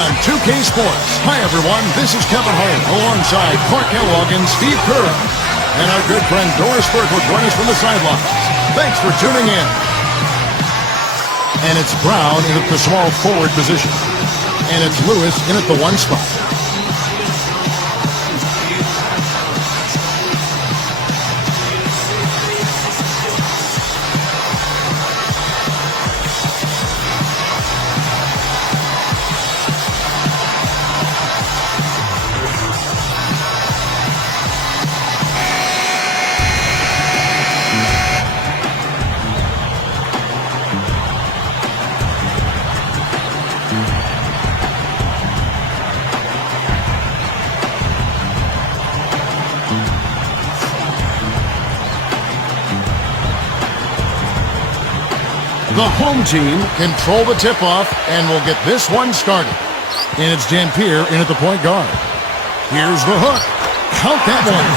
On 2K Sports. Hi, everyone. This is Kevin Hart alongside Clark Kellogg and Steve Kerr. And our good friend Doris Burke will join us from the sidelines. Thanks for tuning in. And it's Brown in at the small forward position. And it's Lewis in at the 1 spot. The home team control the tip-off and will get this one started. And it's Dampier in at the point guard. Here's the hook. Count that one.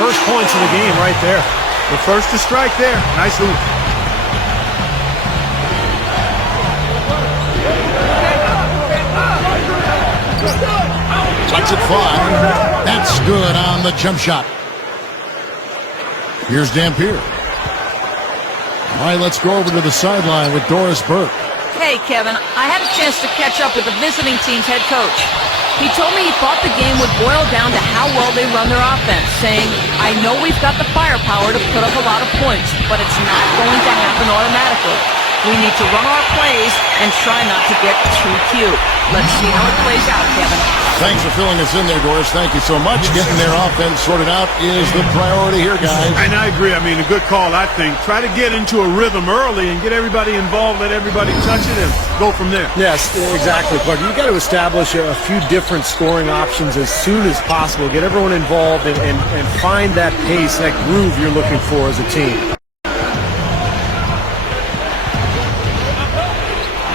First points of the game right there. The first to strike there. Nice move. Lets it fly. That's good on the jump shot. Here's Dampier. All right, let's go over to the sideline with Doris Burke. Hey, Kevin, I had a chance to catch up with the visiting team's head coach. He told me he thought the game would boil down to how well they run their offense, saying, I know we've got the firepower to put up a lot of points, but it's not going to happen automatically. We need to run our plays and try not to get too cute. Let's see how it plays out, Kevin. Thanks for filling us in there, Doris. Thank you so much. Getting their offense sorted out is the priority here, guys. And I agree. I mean, a good call, I think. Try to get into a rhythm early and get everybody involved, let everybody touch it, and go from there. Yes, exactly, Clark. You've got to establish a few different scoring options as soon as possible. Get everyone involved and find that pace, that groove you're looking for as a team.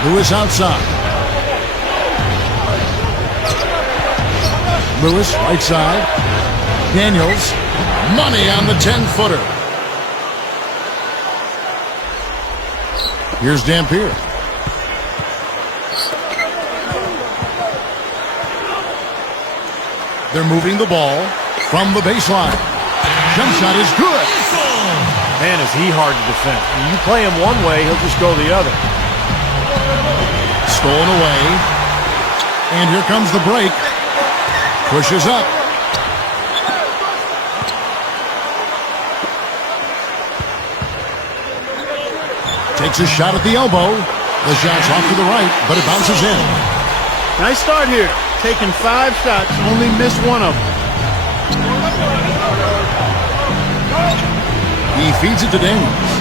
Lewis outside. Lewis, right side. Daniels, money on the 10-footer. Here's Dampier. They're moving the ball from the baseline. Jump shot is good. Man, is he hard to defend. When you play him one way, he'll just go the other. Stolen away. And here comes the break. Pushes up. Takes a shot at the elbow. The shot's off to the right, but it bounces in. Nice start here. Taking 5 shots, only missed 1 of them. He feeds it to Daniels.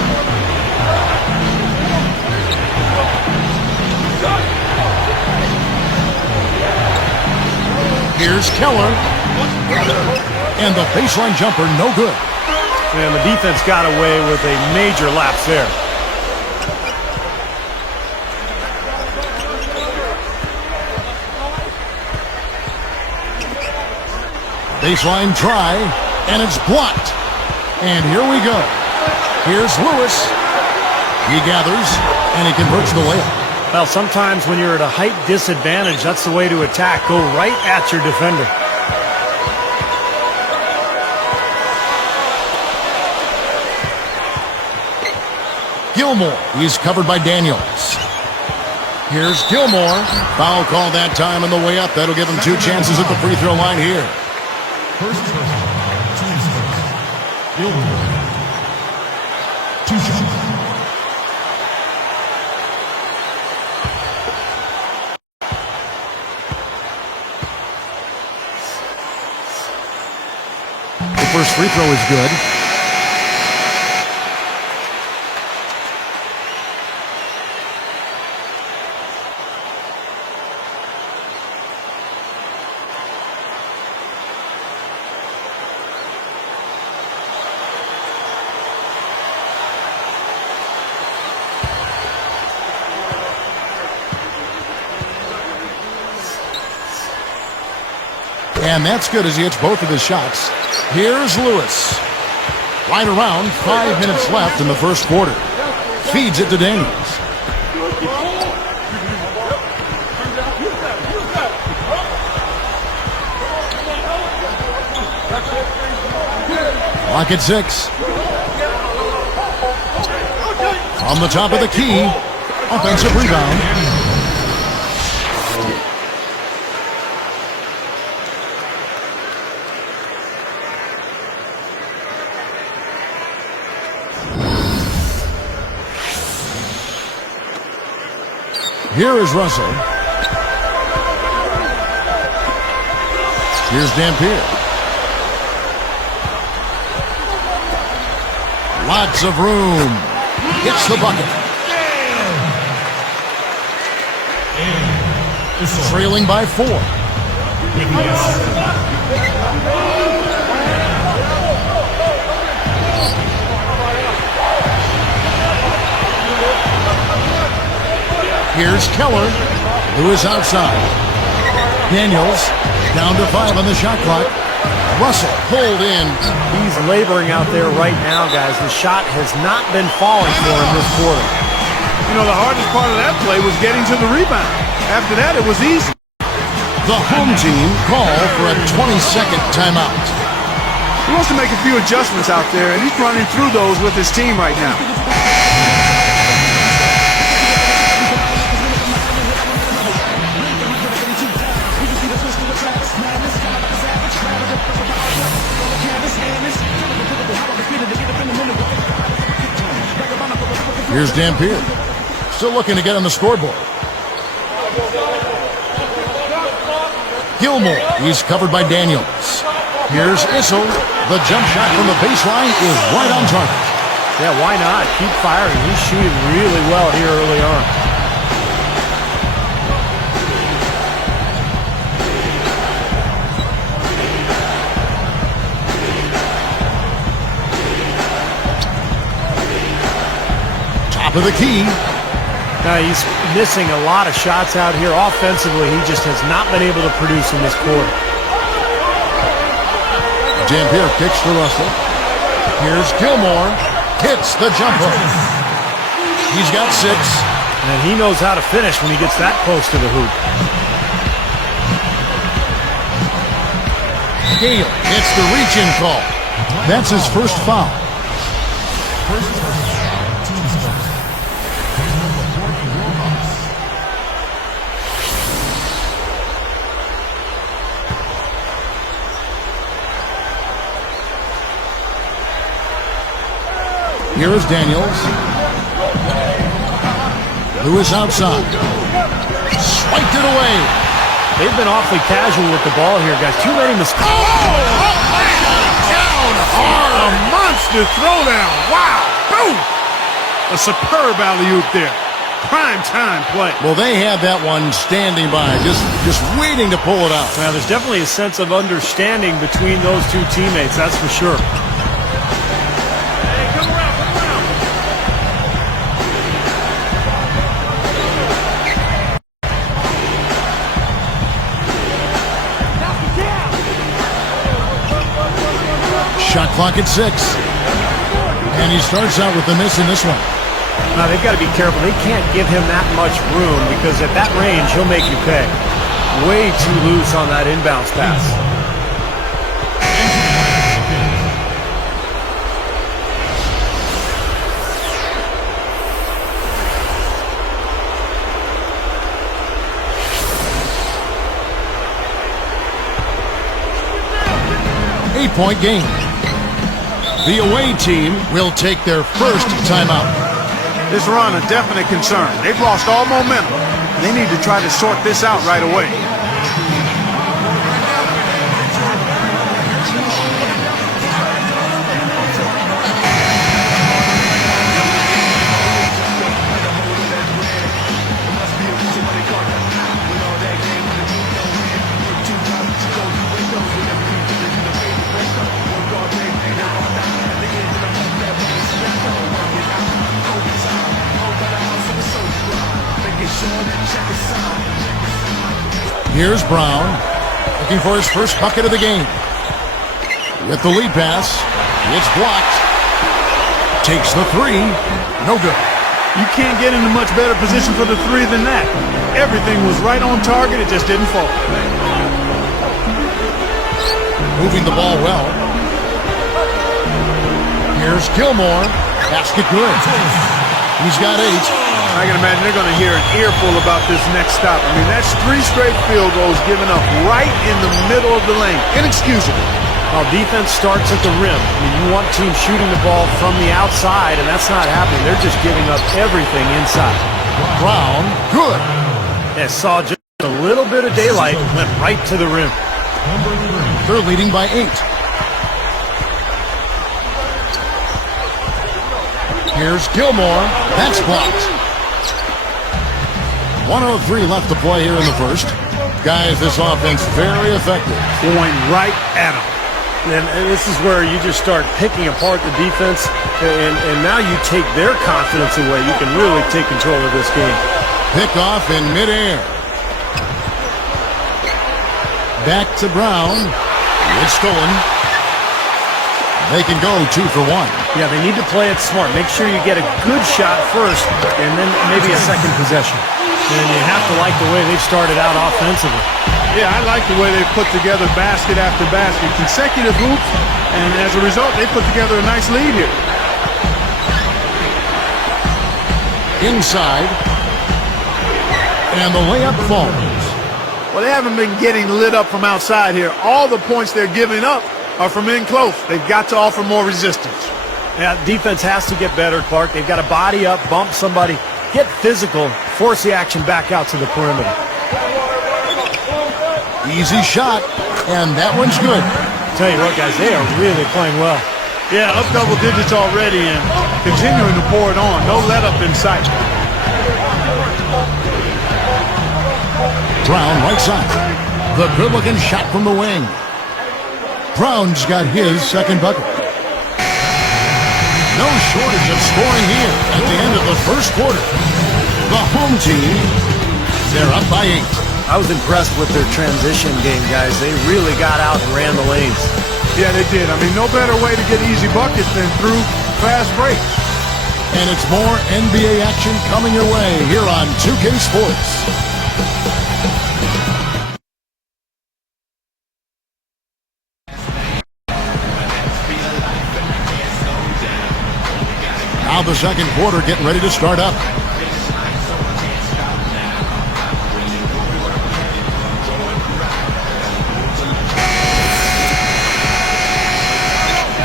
Here's Keller. And the baseline jumper, no good. And the defense got away with a major lapse there. Baseline try, and it's blocked. And here we go. Here's Lewis. He gathers, and he converts the layup. Well, sometimes when you're at a height disadvantage, that's the way to attack. Go right at your defender. Gilmore. He's covered by Daniels. Here's Gilmore. Foul call that time on the way up. That'll give him 2 chances at the free throw line here. First Gilmore. 2 shots. First free throw is good. And that's good as he hits both of his shots. Here's Lewis. Right around 5 minutes left in the first quarter. Feeds it to Daniels. Clock at 6. On the top of the key. Offensive rebound. Here is Russell. Here's Dampier. Lots of room. Hits the bucket. Trailing by 4. Here's Keller. Lewis outside. Daniels down to 5 on the shot clock. Russell pulled in. He's laboring out there right now, guys. The shot has not been falling for him this quarter. You know, the hardest part of that play was getting to the rebound. After that, it was easy. The home team call for a 20-second timeout. He wants to make a few adjustments out there, and he's running through those with his team right now. Here's Dampier. Still looking to get on the scoreboard. Gilmore. He's covered by Daniels. Here's Issel. The jump shot from the baseline is right on target. Yeah, why not? Keep firing. He's shooting really well here early on. Top of the key. Now he's missing a lot of shots out here. Offensively, he just has not been able to produce in this quarter. Dampier kicks to Russell. Here's Gilmore. Hits the jumper. He's got 6. And he knows how to finish when he gets that close to the hoop. Gale gets the reach-in call. That's his first foul. Here is Daniels. Lewis outside. Swiped it away. They've been awfully casual with the ball here, guys. Too many mistakes. Down hard. A monster throwdown. Wow. Boom. A superb alley-oop there. Prime time play. Well, they had that one standing by, just waiting to pull it out. Now, there's definitely a sense of understanding between those two teammates, that's for sure. Shot clock at 6. And he starts out with the miss in this one. Now, they've got to be careful. They can't give him that much room because at that range, he'll make you pay. Way too loose on that inbounds pass. Eight-point game. The away team will take their first timeout. This run a definite concern. They've lost all momentum. They need to try to sort this out right away. Here's Brown, looking for his first bucket of the game. With the lead pass, it's blocked. Takes the 3, no good. You can't get in a much better position for the 3 than that. Everything was right on target, it just didn't fall. Moving the ball well. Here's Gilmore. Basket good. He's got 8. I can imagine they're going to hear an earful about this next stop. I mean, that's 3 straight field goals given up right in the middle of the lane. Inexcusable. Well, defense starts at the rim. I mean, you want teams shooting the ball from the outside, and that's not happening. They're just giving up everything inside. Brown, good. Yeah, saw just a little bit of daylight, went right to the rim. They're leading by 8. Here's Gilmore. That's blocked. 1:03 left to play here in the first. Guys, this offense very effective. Going right at them. And this is where you just start picking apart the defense, and now you take their confidence away. You can really take control of this game. Pick off in midair. Back to Brown. It's stolen. They can go 2 for 1. Yeah, they need to play it smart. Make sure you get a good shot first, and then maybe a second possession. And you have to like the way they've started out offensively. Yeah, I like the way they put together basket after basket, consecutive hoops, and as a result, they put together a nice lead here. Inside. And the layup falls. Well, they haven't been getting lit up from outside here. All the points they're giving up are from in close. They've got to offer more resistance. Yeah, defense has to get better, Clark. They've got to body up, bump somebody, get physical, force the action back out to the perimeter. Easy shot, and that one's good. Tell you what, guys, they are really playing well. Yeah, up double digits already and continuing to pour it on. No let up in sight. Brown right side. The good-looking shot from the wing. Brown's got his second bucket. No shortage of scoring here at the end of the first quarter. The home team, they're up by 8. I was impressed with their transition game, guys. They really got out and ran the lanes. Yeah, they did. I mean, no better way to get easy buckets than through fast breaks. And it's more NBA action coming your way here on 2K Sports. Now the second quarter getting ready to start up.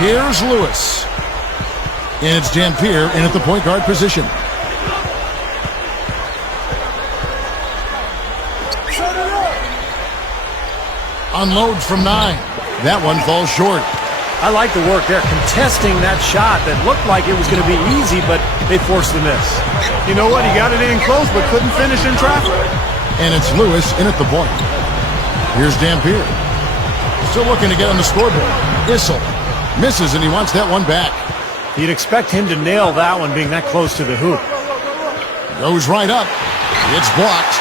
Here's Lewis. And it's Dampier in at the point guard position. Unloads from 9. That one falls short. I like the work there, contesting that shot that looked like it was going to be easy, but they forced the miss. You know what? He got it in close, but couldn't finish in traffic. And it's Lewis in at the point. Here's Dampier. Still looking to get on the scoreboard. Issel misses, and he wants that one back. You'd expect him to nail that one being that close to the hoop. Goes right up. It's blocked.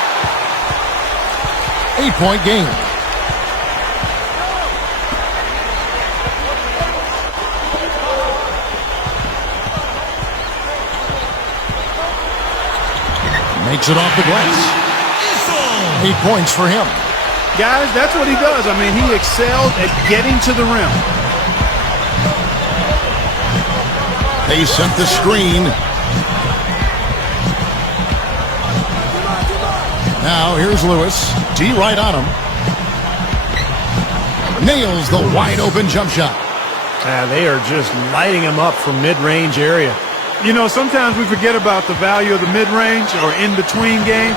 8-point game. Makes it off the glass. 8 points for him. Guys, that's what he does. I mean, he excels at getting to the rim. They sent the screen. Now here's Lewis. D right on him. Nails the wide open jump shot. They are just lighting him up from mid-range area. You know, sometimes we forget about the value of the mid-range or in-between game.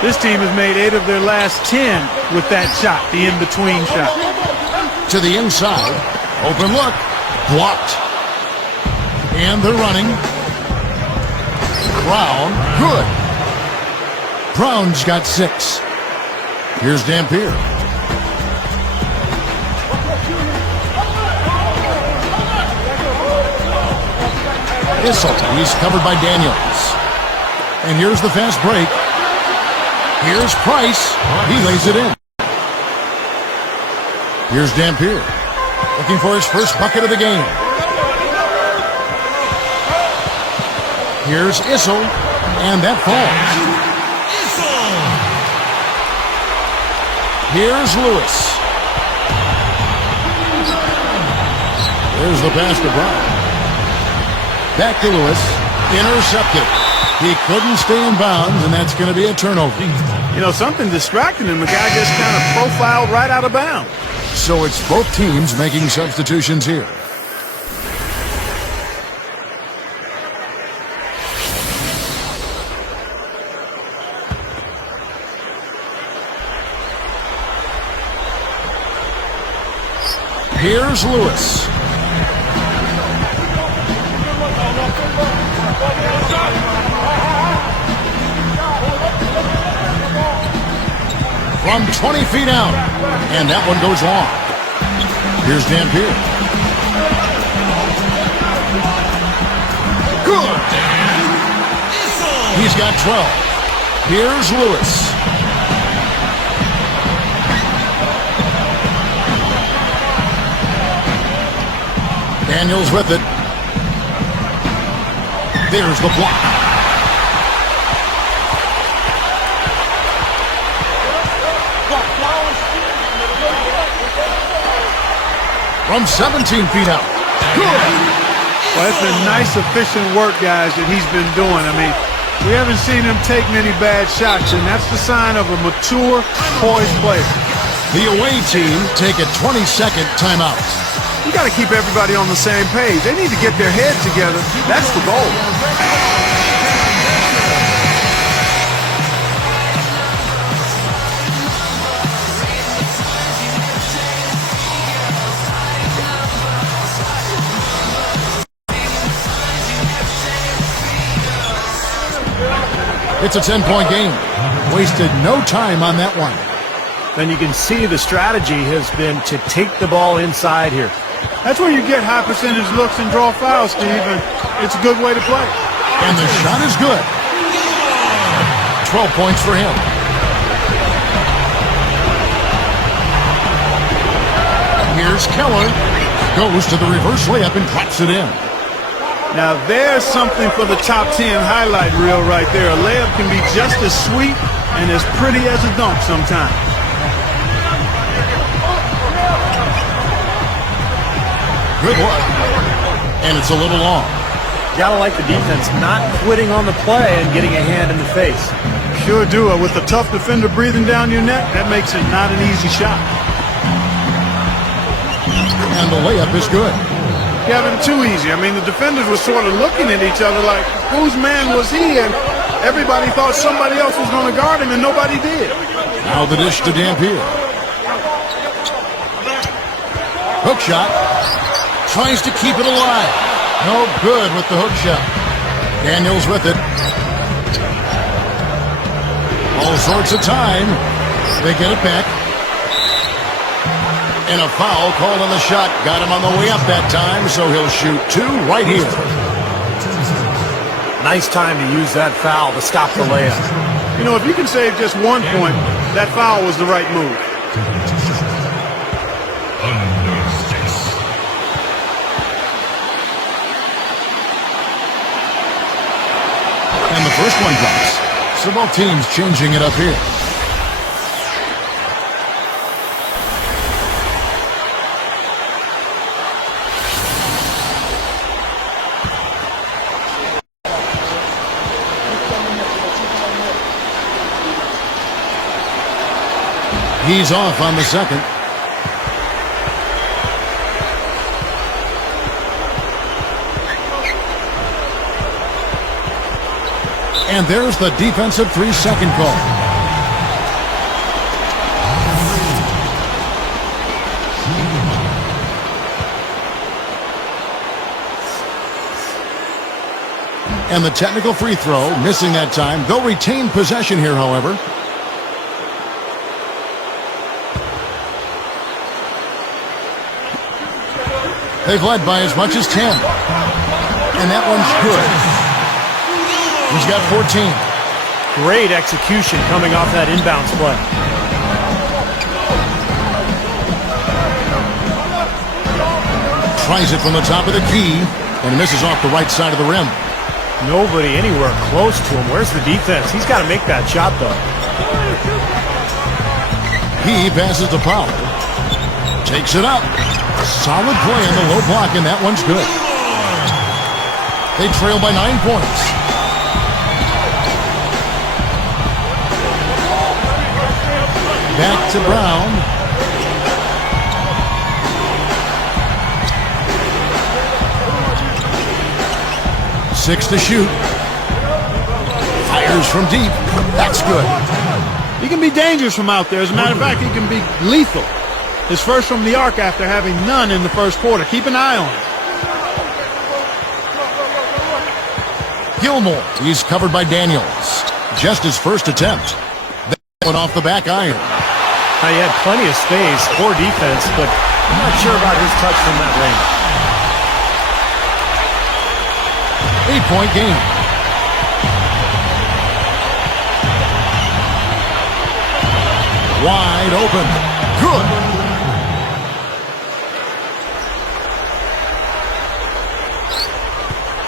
This team has made 8 of their last 10 with that shot, the in-between shot. To the inside. Open look. Blocked. And they're running. Brown. Good. Brown's got 6. Here's Dampier. Issel. He's covered by Daniels. And here's the fast break. Here's Price. He lays it in. Here's Dampier. Looking for his first bucket of the game. Here's Issel. And that falls. Here's Lewis. There's the pass to Brown. Back to Lewis. Intercepted. He couldn't stay in bounds, and that's going to be a turnover. You know, something distracted him. The guy just kind of profiled right out of bounds. So it's both teams making substitutions here. Here's Lewis. From 20 feet out. And that one goes long. Here's Dampier. Good. He's got 12. Here's Lewis. Daniels with it. There's the block. From 17 feet out. Good. Well, it's been nice, efficient work, guys, that he's been doing. I mean, we haven't seen him take many bad shots, and that's the sign of a mature, poised player. The away team take a 20-second timeout. You got to keep everybody on the same page. They need to get their heads together. That's the goal. It's a 10-point game. Wasted no time on that one. Then you can see the strategy has been to take the ball inside here. That's where you get high percentage looks and draw fouls, Steve, and it's a good way to play. And the shot is good. 12 points for him. Here's Keller. Goes to the reverse layup and claps it in. Now there's something for the top 10 highlight reel right there. A layup can be just as sweet and as pretty as a dunk sometimes. Good look. And it's a little long. Gotta like the defense not quitting on the play and getting a hand in the face. Sure do. With a tough defender breathing down your neck, that makes it not an easy shot. And the layup is good. Yeah, but too easy. I mean, the defenders were sort of looking at each other like, whose man was he? And everybody thought somebody else was going to guard him, and nobody did. Now the dish to Dampier. Hook shot. Tries to keep it alive. No good with the hook shot. Daniels with it. All sorts of time. They get it back. And a foul called on the shot. Got him on the way up that time, so he'll shoot two right here. Nice time to use that foul to stop the layup. You know, if you can save just 1 point, that foul was the right move. And the first one drops. So both teams changing it up here. He's off on the second. And there's the defensive 3-second call. And the technical free throw, missing that time. They'll retain possession here, however. They've led by as much as 10. And that one's good. He's got 14. Great execution coming off that inbounds play. Tries it from the top of the key and misses off the right side of the rim. Nobody anywhere close to him. Where's the defense? He's got to make that shot, though. He passes to Powell. Takes it up. Solid play in the low block, and that one's good. They trail by 9 points. Back to Brown. Six to shoot. Fires from deep. That's good. He can be dangerous from out there. As a matter of fact, he can be lethal. His first from the arc after having none in the first quarter. Keep an eye on him. Gilmore. He's covered by Daniels. Just his first attempt. That went off the back iron. Now, he had plenty of space, poor defense, but I'm not sure about his touch from that range. 8-point game. Wide open. Good.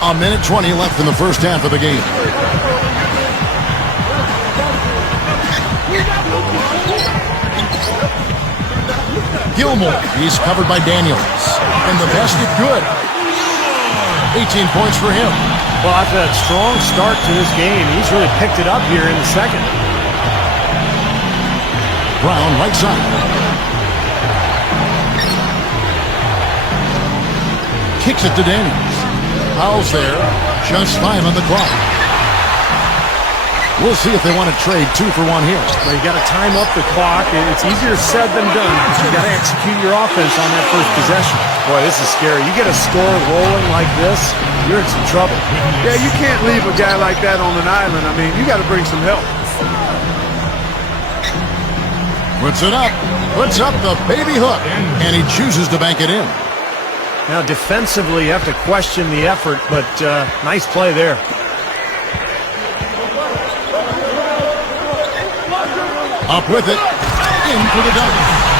A minute 20 left in the first half of the game. Gilmore, he's covered by Daniels. And the basket good. 18 points for him. Well, after that strong start to this game, he's really picked it up here in the second. Brown, right side. Kicks it to Daniels. Fouls there. Just 5 on the clock. We'll see if they want to trade 2 for 1 here. Well, you got to time up the clock. It's easier said than done. You got to execute your offense on that first possession. Boy, this is scary. You get a score rolling like this, you're in some trouble. Yeah, you can't leave a guy like that on an island. I mean, you got to bring some help. Puts it up. Puts up the baby hook. And he chooses to bank it in. Now, defensively, you have to question the effort, but nice play there. Up with it. In for the dunk.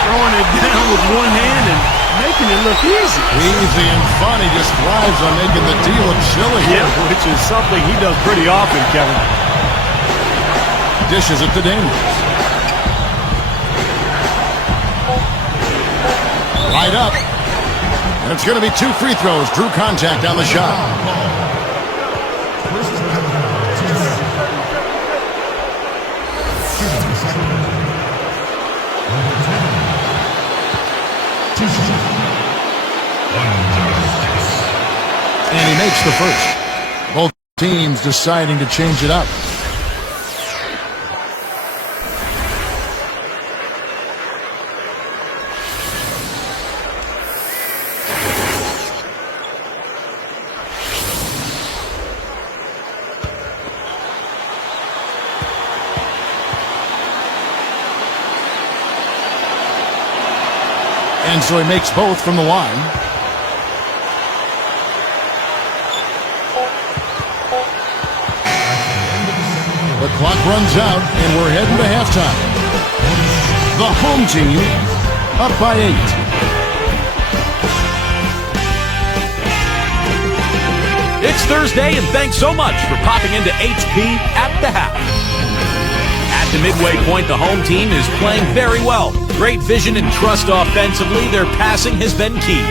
Throwing it down with one hand and making it look easy. Easy and fun. He just thrives on making the D look silly. Yeah, which is something he does pretty often, Kevin. Dishes it to Daniels. Right up. And it's going to be 2 free throws. Drew contact on the shot. And he makes the first. Both teams deciding to change it up. And so he makes both from the line. The clock runs out, and we're heading to halftime. The home team up by 8. It's Thursday, and thanks so much for popping into HP at the half. At the midway point, the home team is playing very well. Great vision and trust offensively. Their passing has been key.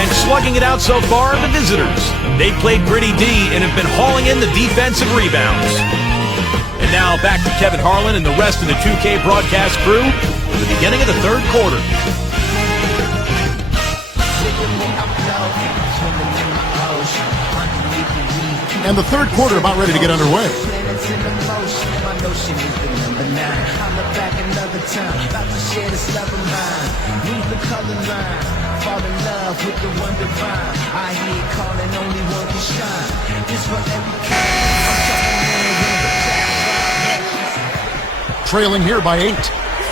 And slugging it out so far are the visitors. They played gritty D and have been hauling in the defensive rebounds. And now back to Kevin Harlan and the rest of the 2K broadcast crew for the beginning of the third quarter. And the third quarter about ready to get underway. Trailing here by 8.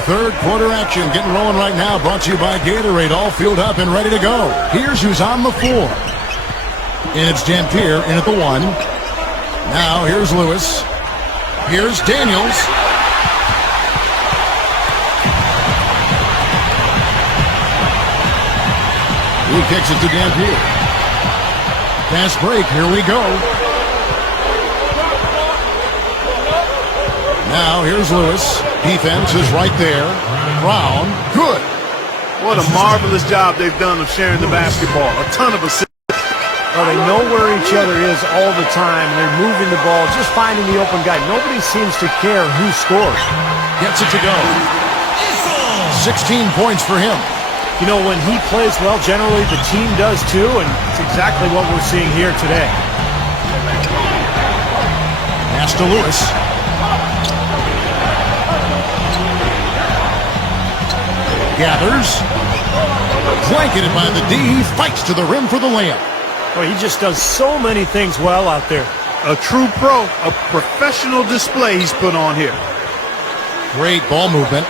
Third quarter action getting rolling right now. Brought to you by Gatorade. All fueled up and ready to go. Here's who's on the floor. And it's Dampier in at the 1. Now here's Lewis. Here's Daniels. He kicks it to Dampier. Fast break. Here we go. Now here's Lewis. Defense is right there. Brown. Good. What a marvelous job they've done of sharing the basketball. A ton of assists. Well, they know where each other is all the time. They're moving the ball, just finding the open guy. Nobody seems to care who scores. Gets it to go. 16 points for him. You know, when he plays well, generally the team does too, and it's exactly what we're seeing here today. Pass to Lewis. Gathers. Blanketed by the D. Fights to the rim for the layup. Well, he just does so many things well out there. A true pro, a professional display he's put on here. Great ball movement.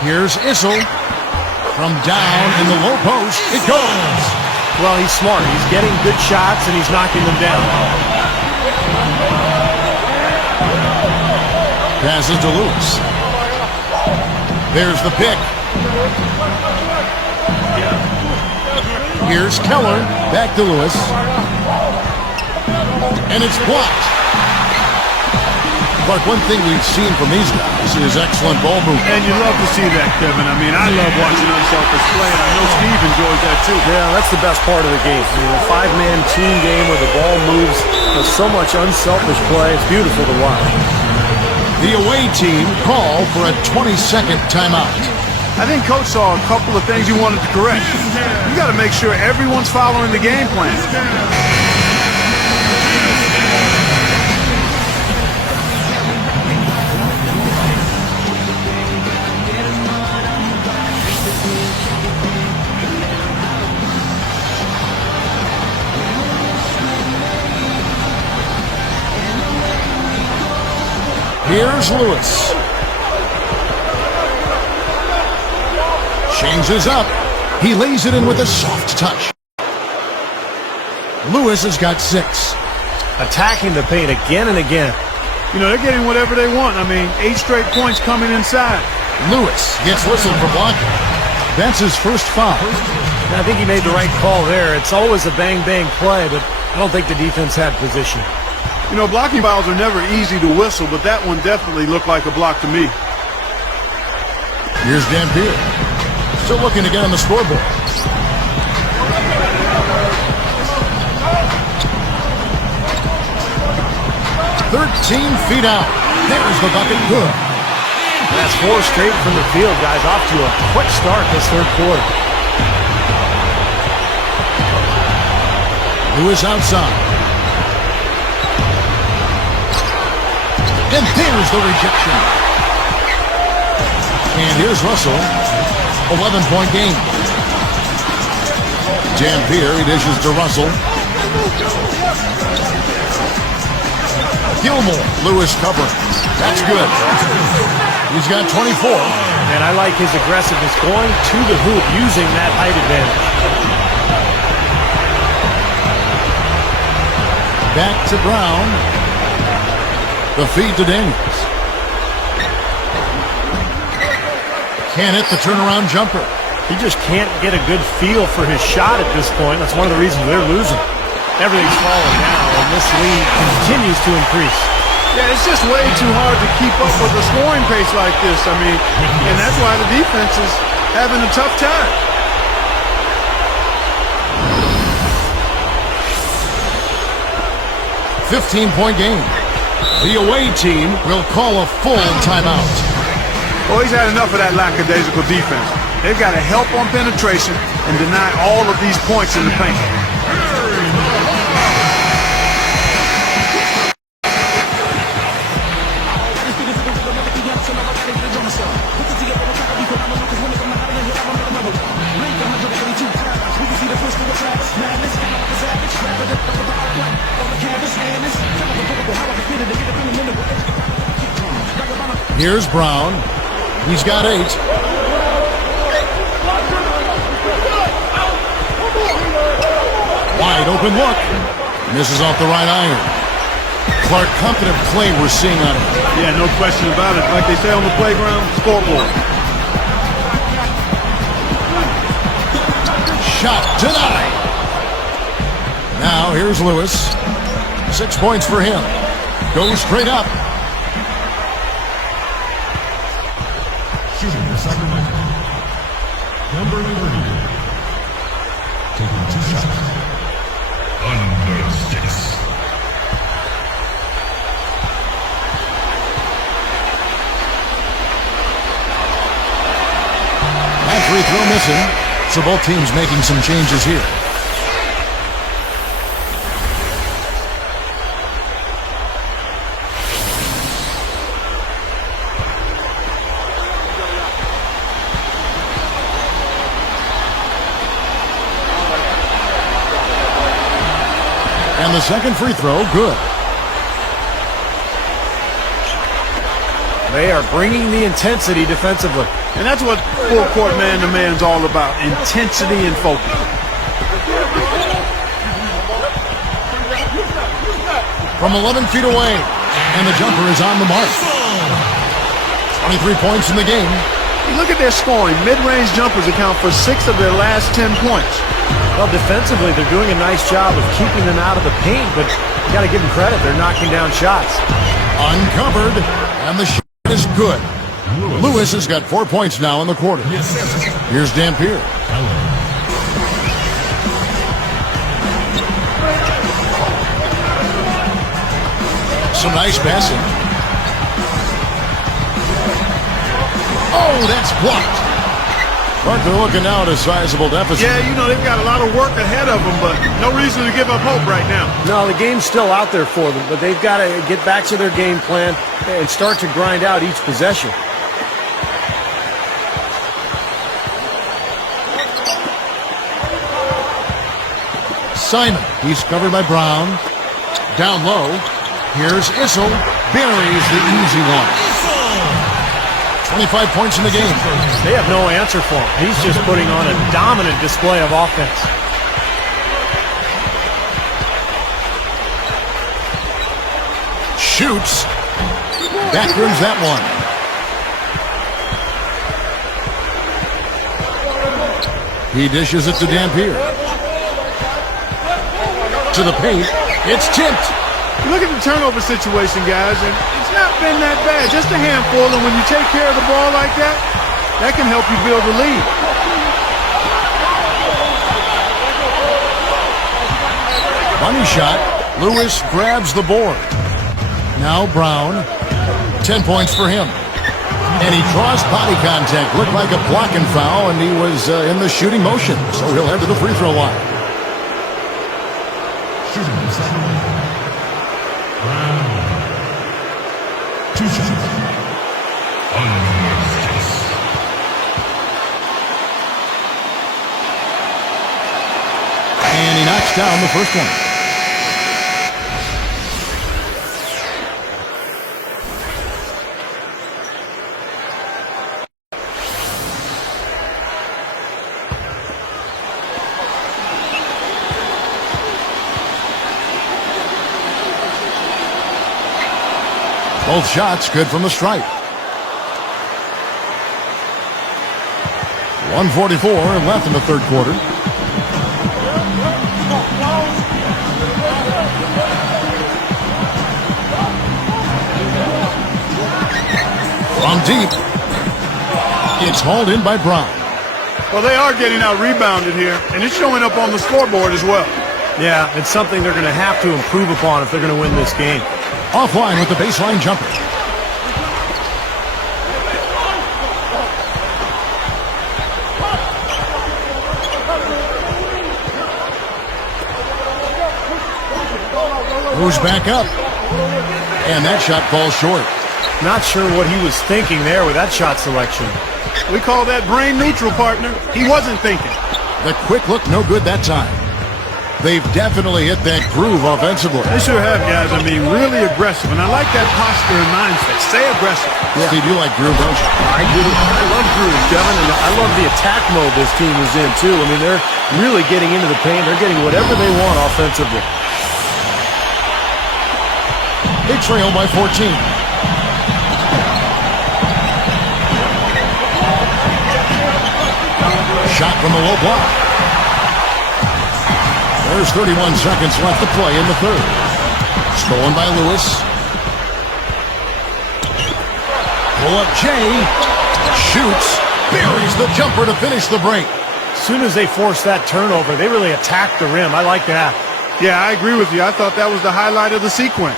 Here's Issel. From down in the low post, it goes. Well, he's smart. He's getting good shots, and he's knocking them down. Passes to Lewis. There's the pick. Here's Keller. Back to Lewis. And it's blocked. But one thing we've seen from these guys is excellent ball movement. And you love to see that, Kevin. I mean, I love watching unselfish play, and I know Steve enjoys that too. Yeah, that's the best part of the game. I mean, a five-man team game where the ball moves. There's so much unselfish play. It's beautiful to watch. The away team call for a 20-second timeout. I think Coach saw a couple of things he wanted to correct. You got to make sure everyone's following the game plan. Here's Lewis. Changes up. He lays it in with a soft touch. Lewis has got 6. Attacking the paint again and again. You know, they're getting whatever they want. I mean, 8 straight points coming inside. Lewis gets whistled for blocking. That's his first foul. I think he made the right call there. It's always a bang-bang play, but I don't think the defense had position. You know, blocking fouls are never easy to whistle, but that one definitely looked like a block to me. Here's Dampier. Still looking to get on the scoreboard. 13 feet out. There's the bucket. Good. That's 4 straight from the field, guys. Off to a quick start this third quarter. Lewis outside. And there's the rejection. And here's Russell. 11-point game. Dampier, he dishes to Russell. Gilmore, Lewis covering. That's good. He's got 24. And I like his aggressiveness going to the hoop using that height advantage. Back to Brown. The feed to Daniels. Can't hit the turnaround jumper. He just can't get a good feel for his shot at this point. That's one of the reasons they're losing. Everything's falling now, and this lead continues to increase. Yeah, it's just way too hard to keep up with a scoring pace like this. I mean, and that's why the defense is having a tough time. .15 game. The away team will call a full timeout. Well, he's had enough of that lackadaisical defense. They've got to help on penetration and deny all of these points in the paint. Here's Brown. He's got 8. Wide open look. Misses off the right iron. Clark, confident play we're seeing out of him. Yeah, no question about it. Like they say on the playground, scoreboard. Shot denied. Now here's Lewis. 6 points for him. Goes straight up. Shooting the second. Number 30. Taking 2 shots. Under 6. That free throw missing. So both teams making some changes here. And the second free throw, good. They are bringing the intensity defensively. And that's what full court man-to-man's all about, intensity and focus. From 11 feet away, and the jumper is on the mark. 23 points in the game. You look at their scoring. Mid-range jumpers account for 6 of their last 10 points. Well, defensively, they're doing a nice job of keeping them out of the paint, but you got to give them credit. They're knocking down shots. Uncovered, and the shot is good. Lewis has got 4 points now in the quarter. Here's Dampier. Some nice passing. Oh, that's blocked. But they're looking now at a sizable deficit. Yeah, you know, they've got a lot of work ahead of them, but no reason to give up hope right now. No, the game's still out there for them, but they've got to get back to their game plan and start to grind out each possession. Simon, he's covered by Brown. Down low, here's Issel. Buries the easy one. 25 points in the game. They have no answer for him. He's just putting on a dominant display of offense. Shoots. Backrooms that one. He dishes it to Dampier. To the paint. It's tipped. You look at the turnover situation, guys, and it's not been that bad. Just a handful, and when you take care of the ball like that, that can help you build a lead. Money shot. Lewis grabs the board. Now Brown. 10 points for him. And he draws body contact. Looked like a blocking foul, and he was in the shooting motion. So he'll head to the free throw line. Shooting second. Brown. 2 shots. Under 6. And he knocks down the first one. Both shots good from the stripe. 1:44 left in the third quarter. From deep. It's hauled in by Brown. Well, they are getting out rebounded here, and it's showing up on the scoreboard as well. Yeah, it's something they're going to have to improve upon if they're going to win this game. Offline with the baseline jumper. Moves back up. And that shot falls short. Not sure what he was thinking there with that shot selection. We call that brain neutral, partner. He wasn't thinking. The quick look, no good that time. They've definitely hit that groove offensively. They sure have, guys. I mean, really aggressive. And I like that posture and mindset. Stay aggressive. Yeah. Steve, you like groove, don't you? I do. I love groove, Kevin, and I love the attack mode this team is in, too. I mean, they're really getting into the paint. They're getting whatever they want offensively. They trail by 14. Shot from the low block. There's 31 seconds left to play in the third. Stolen by Lewis. Pull up Jay. Shoots. buries the jumper to finish the break. As soon as they force that turnover, they really attack the rim. I like that. Yeah, I agree with you. I thought that was the highlight of the sequence.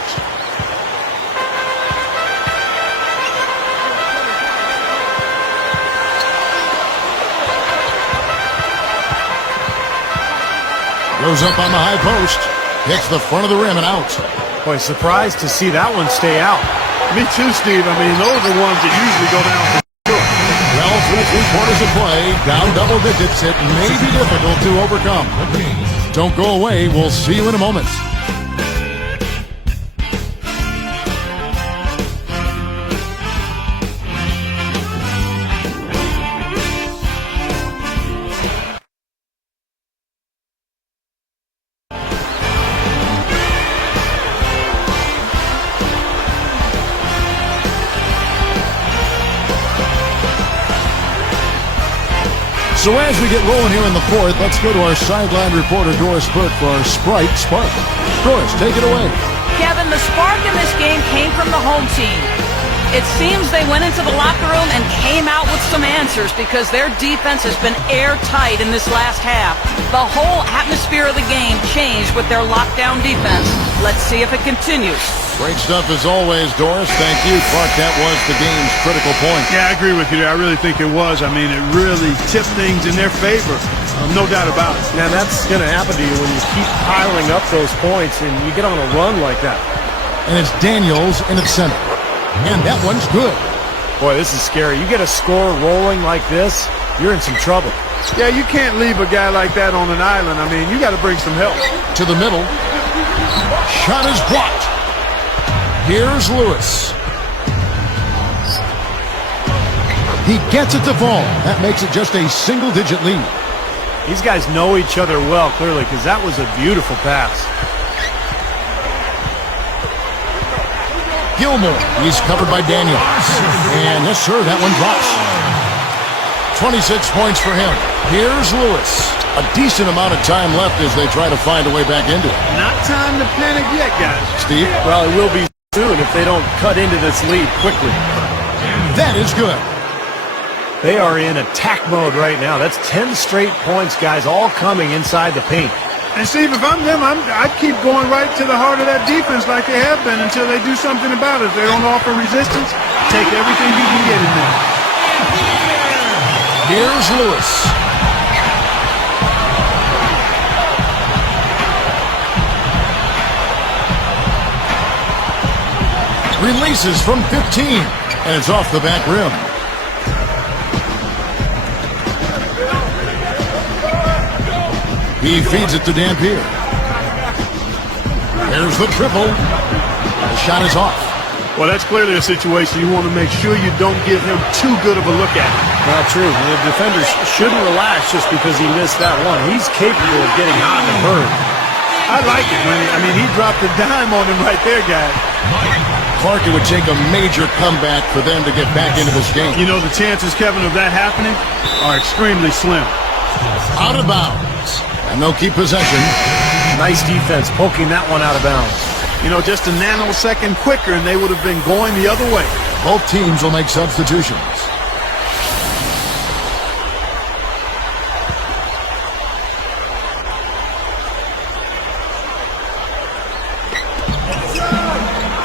Goes up on the high post. Hits the front of the rim and out. Boy, surprised to see that one stay out. Me too, Steve. I mean, those are the ones that usually go down for sure. Well, through 3 quarters of play, down double digits, it may be difficult to overcome. Don't go away. We'll see you in a moment. So as we get rolling here in the fourth, let's go to our sideline reporter, Doris Burke, for our Sprite Spark. Doris, take it away. Kevin, the spark in this game came from the home team. It seems they went into the locker room and came out with some answers because their defense has been airtight in this last half. The whole atmosphere of the game changed with their lockdown defense. Let's see if it continues. Great stuff as always, Doris. Thank you, Clark. That was the game's critical point. Yeah, I agree with you there. I really think it was. I mean, it really tipped things in their favor. No doubt about it. Now, that's going to happen to you when you keep piling up those points and you get on a run like that. And it's Daniels in its center. And that one's good. Boy, this is scary. You get a score rolling like this, you're in some trouble. Yeah, you can't leave a guy like that on an island. I mean, you got to bring some help. To the middle. Shot is blocked. Here's Lewis. He gets it to fall. That makes it just a single-digit lead. These guys know each other well, clearly, because that was a beautiful pass. Gilmore, he's covered by Daniels. And yes, sir, that one drops. 26 points for him. Here's Lewis. A decent amount of time left as they try to find a way back into it. Not time to panic yet, guys. Steve? Well, it will be soon if they don't cut into this lead quickly. That is good. They are in attack mode right now. That's 10 straight points, guys, all coming inside the paint. And Steve, if I'm them, I'd keep going right to the heart of that defense like they have been until they do something about it. If they don't offer resistance, take everything you can get in there. Here's Lewis. Releases from 15, and it's off the back rim. He feeds it to Dampier. There's the triple. The shot is off. Well, that's clearly a situation you want to make sure you don't give him too good of a look at. Not true. The defenders shouldn't relax just because he missed that one. He's capable of getting hot and hurt. I like it, man. I mean, he dropped a dime on him right there, guys. Clark, it would take a major comeback for them to get back into this game. You know, the chances, Kevin, of that happening are extremely slim. Out of bounds. And they'll keep possession. Nice defense, poking that one out of bounds. You know, just a nanosecond quicker, and they would have been going the other way. Both teams will make substitutions.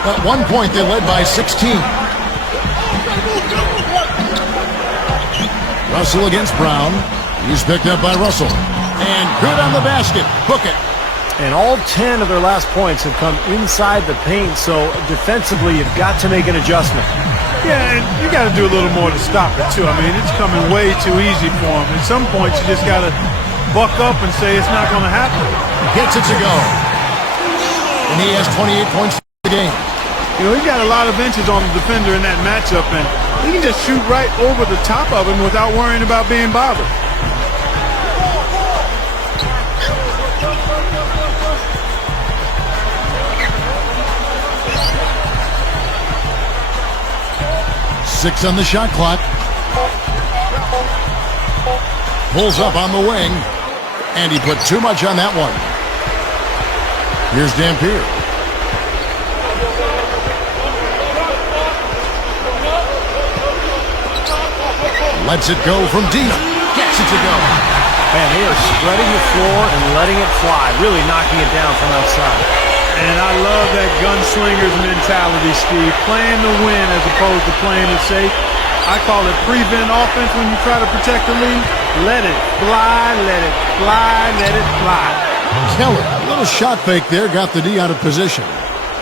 At one point, they led by 16. Russell against Brown. He's picked up by Russell. And good on the basket. Book it. And all 10 of their last points have come inside the paint, so defensively you've got to make an adjustment. Yeah, and you got to do a little more to stop it, too. I mean, it's coming way too easy for him. At some point, you just got to buck up and say it's not going to happen. Gets it to go. And he has 28 points for the game. You know, he's got a lot of inches on the defender in that matchup, and he can just shoot right over the top of him without worrying about being bothered. Six on the shot clock. Pulls up on the wing. And he put too much on that one. Here's Dampier. Lets it go from deep. Gets it to go. Man, they are spreading the floor and letting it fly, really knocking it down from outside. And I love that gunslinger's mentality, Steve. Playing to win as opposed to playing it safe. I call it prevent offense when you try to protect the lead. Let it fly, let it fly, let it fly. Keller, a little shot fake there, got the D out of position.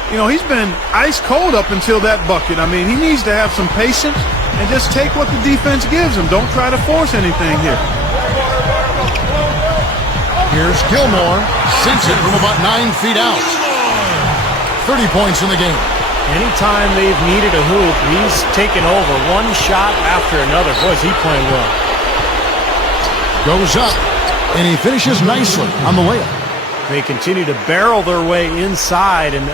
You know, he's been ice cold up until that bucket. I mean, he needs to have some patience and just take what the defense gives him. Don't try to force anything here. Here's Gilmore. Sinks it from about 9 feet out. 30 points in the game. Anytime they've needed a hoop, he's taken over one shot after another. Boy, is he playing well. Goes up, and he finishes nicely on the layup. They continue to barrel their way inside, and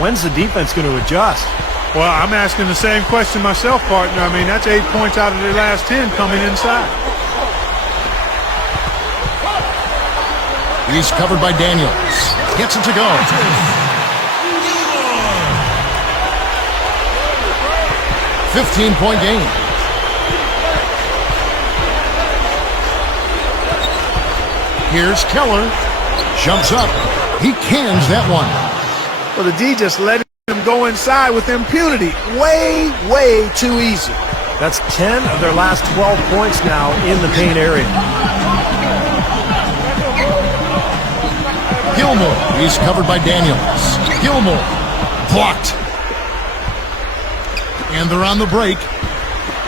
when's the defense going to adjust? Well, I'm asking the same question myself, partner. I mean, that's 8 points out of their last 10 coming inside. He's covered by Daniels. Gets it to go. $15-point game. Here's Keller. Jumps up. He cans that one. Well, the D just let him go inside with impunity. Way, way too easy. That's 10 of their last 12 points now in the paint area. Gilmore. He's covered by Daniels. Gilmore. Blocked. And they're on the break.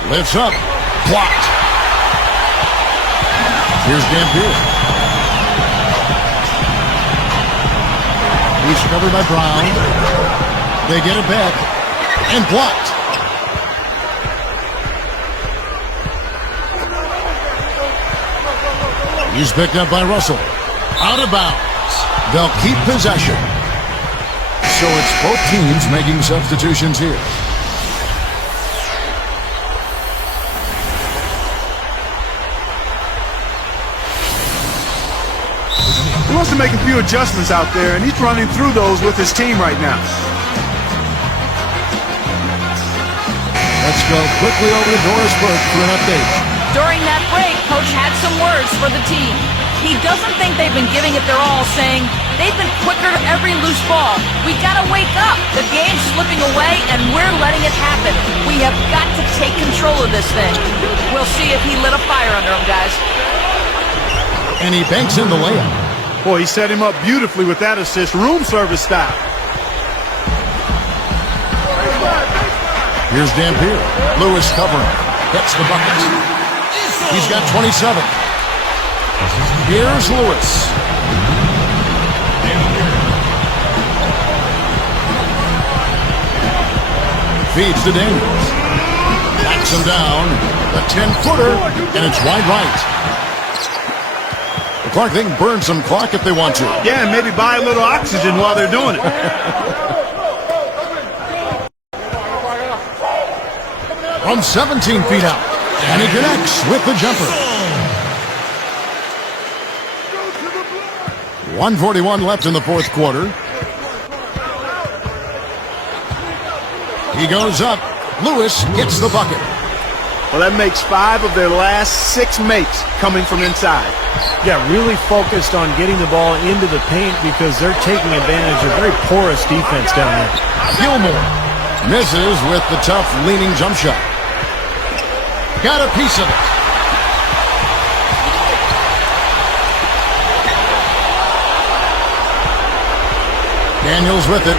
Lifts up. Blocked. Here's Dampier. He's covered by Brown. They get it back. And blocked. He's picked up by Russell. Out of bounds. They'll keep possession. So it's both teams making substitutions here. He wants to make a few adjustments out there, and he's running through those with his team right now. Let's go quickly over to Doris Burke for an update. During that break, Coach had some words for the team. He doesn't think they've been giving it their all, saying, they've been quicker to every loose ball. We gotta wake up. The game's slipping away, and we're letting it happen. We have got to take control of this thing. We'll see if he lit a fire under him, guys. And he banks in the layup. Boy, he set him up beautifully with that assist, room service style. Here's Dampier. Lewis covering. Gets the bucket. He's got 27. Here's Lewis. Feeds to Daniels. Backs him down. A 10-footer, and it's wide right. Clark, they can burn some clock if they want to. Yeah, and maybe buy a little oxygen while they're doing it. From 17 feet out. And he connects with the jumper. 1:41 left in the fourth quarter. He goes up. Lewis gets the bucket. Well, that makes 5 of their last 6 makes coming from inside. Yeah, really focused on getting the ball into the paint because they're taking advantage of very porous defense down there. Gilmore misses with the tough leaning jump shot. Got a piece of it. Daniels with it.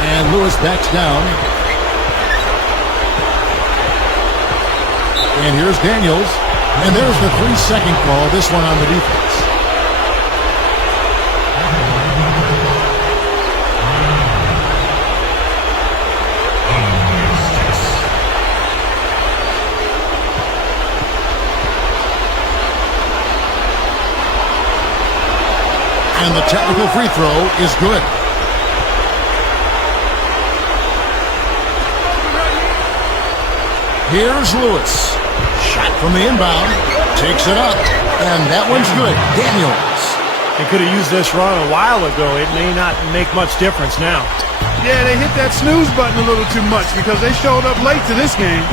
And Lewis backs down. And here's Daniels. And there's the 3-second call, this one on the defense. And the technical free throw is good. Here's Lewis. Shot from the inbound. Takes it up. And that one's good. Daniels. They could have used this run a while ago. It may not make much difference now. Yeah, they hit that snooze button a little too much because they showed up late to this game.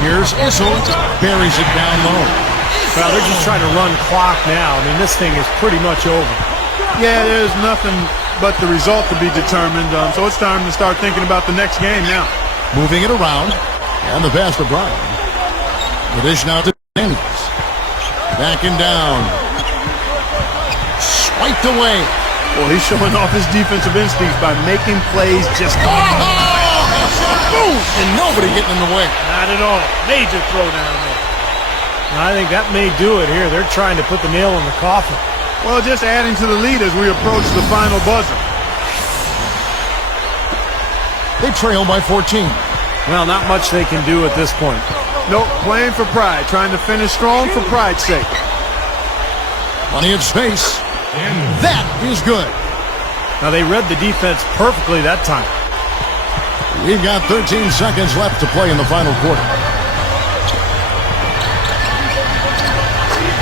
Here's Issel, buries it down low. Well, they're just trying to run clock now. I mean, this thing is pretty much over. Yeah, there's nothing but the result to be determined, so it's time to start thinking about the next game now. Moving it around, and the pass to Brian. The dish now to Daniels. Backing down. Swiped away. Well, he's showing off his defensive instincts by making plays just... Boom! And nobody getting in the way. Not at all. Major throwdown there. I think that may do it here. They're trying to put the nail in the coffin. Well, just adding to the lead as we approach the final buzzer. They trail by 14. Well, not much they can do at this point. Nope, playing for pride. Trying to finish strong for pride's sake. Plenty of space. That is good. Now, they read the defense perfectly that time. We've got 13 seconds left to play in the final quarter.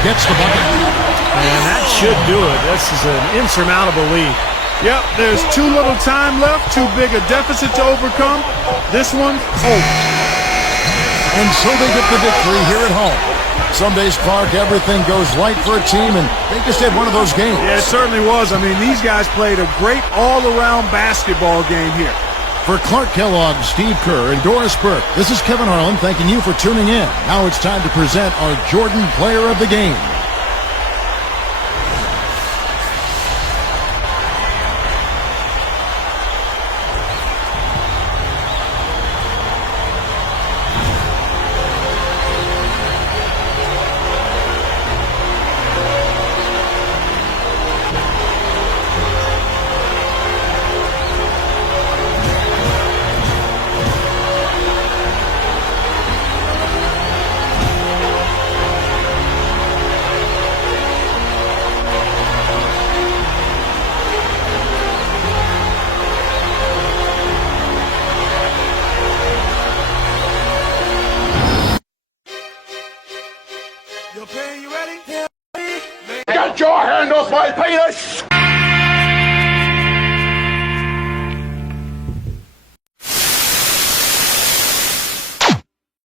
Gets the bucket. And that should do it. This is an insurmountable lead. Yep, there's too little time left, too big a deficit to overcome. This one, over. And so they get the victory here at home. Some days, Clark, everything goes right for a team, and they just had one of those games. Yeah, it certainly was. I mean, these guys played a great all-around basketball game here. For Clark Kellogg, Steve Kerr, and Doris Burke, this is Kevin Harlan thanking you for tuning in. Now it's time to present our Jordan Player of the Game. Okay, you ready? Get your hand off my penis!